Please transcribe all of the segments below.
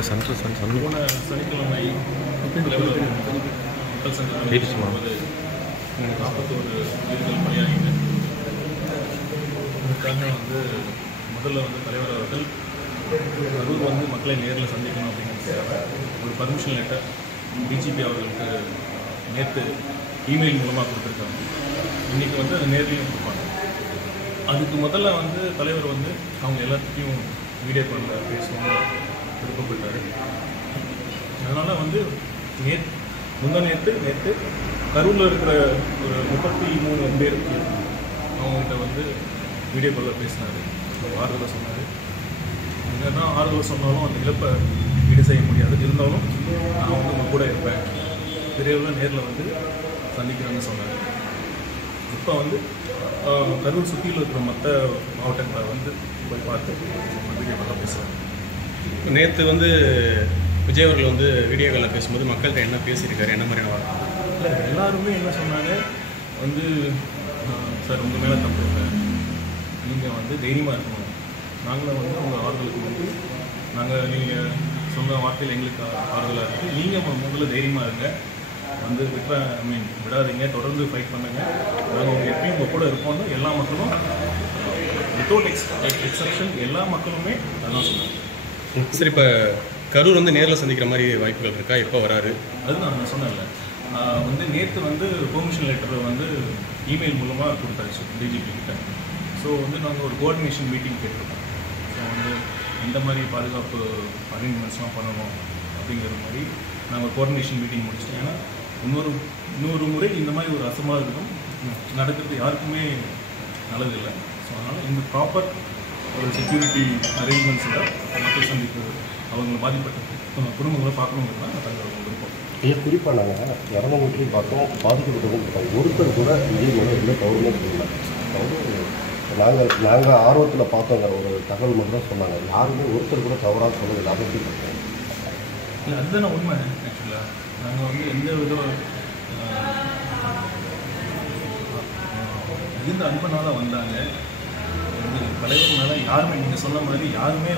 போன சனிக்கிழமை மக்கள் சங்கம் 41 உயிர்கள் பலியாகிங்க. அதுக்காக முதல்ல தலைவர் அவர்கள் கரூர் மக்களை நேரில் சந்திக்கணும் அப்படிங்கிறதுக்காக ஒரு பர்மிஷன் லெட்டர் டிஜிபி அவர்களுக்கு நேற்று இமெயில் மூலமாக கொடுத்துருக்காங்க. இன்றைக்கி அது நேர்லையும் கொடுப்பாங்க. அதுக்கு முதல்ல தலைவர் அவங்க எல்லாத்துக்கும் வீடியோ காலில் பேசணும்னு விருப்பப்பட்டார். அதனால் நேற்று கரூரில் இருக்கிற ஒரு 33 பேருக்கு அவங்ககிட்ட வீடியோ காலில் பேசினார், ஆறுதலை சொன்னார். என்னதான் ஆறுதலை சொன்னாலும் அந்த இழப்பை ஈடு செய்ய முடியாது. இருந்தாலும் நான் உங்கள் கூட இருப்பேன், விரைவில் நேரில் சந்திக்கிறேன்னு சொன்னார். இப்போ கரூர் சுற்றியில் இருக்கிற மற்ற மாவட்டங்களை போய் பார்த்து வீடியோ காலில் பேசுகிறாங்க. நேற்று விஜய் அவர்கள் வீடியோ காலில் பேசும்போது மக்கள்கிட்ட என்ன பேசியிருக்காரு, என்ன மாதிரியான வார்த்தை? இல்லை, எல்லாருமே என்ன சொன்னாங்க, சார் உங்கள் மேலே தப்பு இல்லை, நீங்கள் தைரியமாக இருக்கணும், நாங்களும் உங்கள் ஆறுதலுக்கு நீங்கள் சொன்ன வார்த்தையில் எங்களுக்கு ஆறுதலாக இருக்குது, நீங்கள் முதல்ல தைரியமாக இருங்க, விடாதீங்க, தொடர்ந்து ஃபைட் பண்ணுங்கள், நாங்கள் உங்கள் எப்பயும் உங்கள் கூட இருப்போம்னு எல்லா மக்களும் வித்தவுட் எக்ஸப்ஷன் எல்லா மக்களுமே அதான் சொன்னாங்க. சரி, இப்போ கரூர் நேரில் சந்திக்கிற மாதிரி வாய்ப்புகள் இருக்கா? எப்போ வராரு? அது நான் சொன்னேன்ல, நேற்று பெர்மிஷன் லெட்டர் இமெயில் மூலமாக கொடுத்தாச்சு டிஜிபி கிட்ட. ஸோ நாங்கள் ஒரு கோஆர்டினேஷன் மீட்டிங் கேட்டிருக்கோம். ஸோ இந்த மாதிரி பாதுகாப்பு அரேஞ்ச்மெண்ட்ஸ்லாம் பண்ணணும் அப்படிங்கிற மாதிரி நாங்கள் கோஆர்டினேஷன் மீட்டிங் முடிச்சிட்டோம். ஏன்னா இன்னொரு முறை இந்த மாதிரி ஒரு அசம்பாவிதம் நடக்கிறது யாருக்குமே நல்லதில்லை. ஸோ அதனால் இந்த ப்ராப்பர் ஒரு செக்யூரிட்டி அரேஞ்ச்மெண்ட்ஸில் மக்கள் சந்திப்பு அவங்களை பாதிப்பட்ட குடும்பங்களை பார்க்கணுங்கிறது தான் தங்களோட விருப்பம். ஏன் குறிப்பாக நாங்கள் இறந்தவங்களையும் பார்த்தோம், பாதிக்கப்பட்டவங்க ஒருத்தர் கூட விஜய் கூட இல்லை, கவர்மெண்ட் இல்லை. நாங்கள் ஆர்வத்தில் பார்த்தோங்கிற ஒரு தகவல் மட்டும் தான் சொன்னாங்க. யாருமே ஒருத்தர் கூட தவறாக சொல்லவில்லை. அதை பற்றி இல்லை, அதுதானே உண்மை. ஆக்சுவலாக நாங்கள் எந்த விதம் மிகுந்த அன்பனால வந்தாங்க. தலைவர் மேலே யாருமே நீங்கள் சொன்ன மாதிரி யாருமே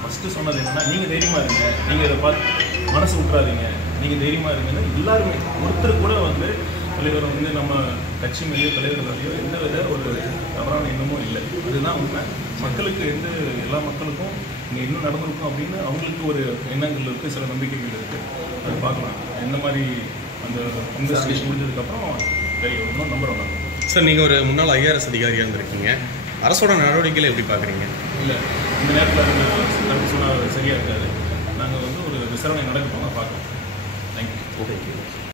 ஃபஸ்ட்டு சொன்னது என்னென்னா, நீங்கள் தைரியமாக இருங்க, நீங்கள் இதை பார்த்து மனசு விட்டுறாதீங்க, நீங்கள் தைரியமாக இருங்கன்னு எல்லாருமே ஒருத்தர் கூட தலைவர் நம்ம கட்சி மேலேயோ தலைவர் மேலேயோ எந்த வித ஒரு தவறான எண்ணமும் இல்லை. அதுதான் உண்மை. மக்களுக்கு எல்லா மக்களுக்கும் இங்கே இன்னும் நடந்திருக்கும் அப்படின்னு அவங்களுக்கு ஒரு எண்ணங்கள் இருக்குது, சில நம்பிக்கைகள் இருக்குது. அது பார்க்கலாம். எந்த மாதிரி அந்த இன்வெஸ்டிகேஷன் முடிஞ்சதுக்கப்புறம் தெரியும், இன்னும் நம்புகிறோம். சார், நீங்கள் ஒரு முன்னாள் IRS அதிகாரியாக இருந்திருக்கீங்க, அரசோட நடவடிக்கைகளை எப்படி பார்க்குறீங்க? இல்லை, இந்த நேரத்தில் கருத்து சொன்னால் சரியாக இருக்காது. நாங்கள் ஒரு விசாரணை நடக்கட்டும், பார்க்கலாம். தேங்க்யூ.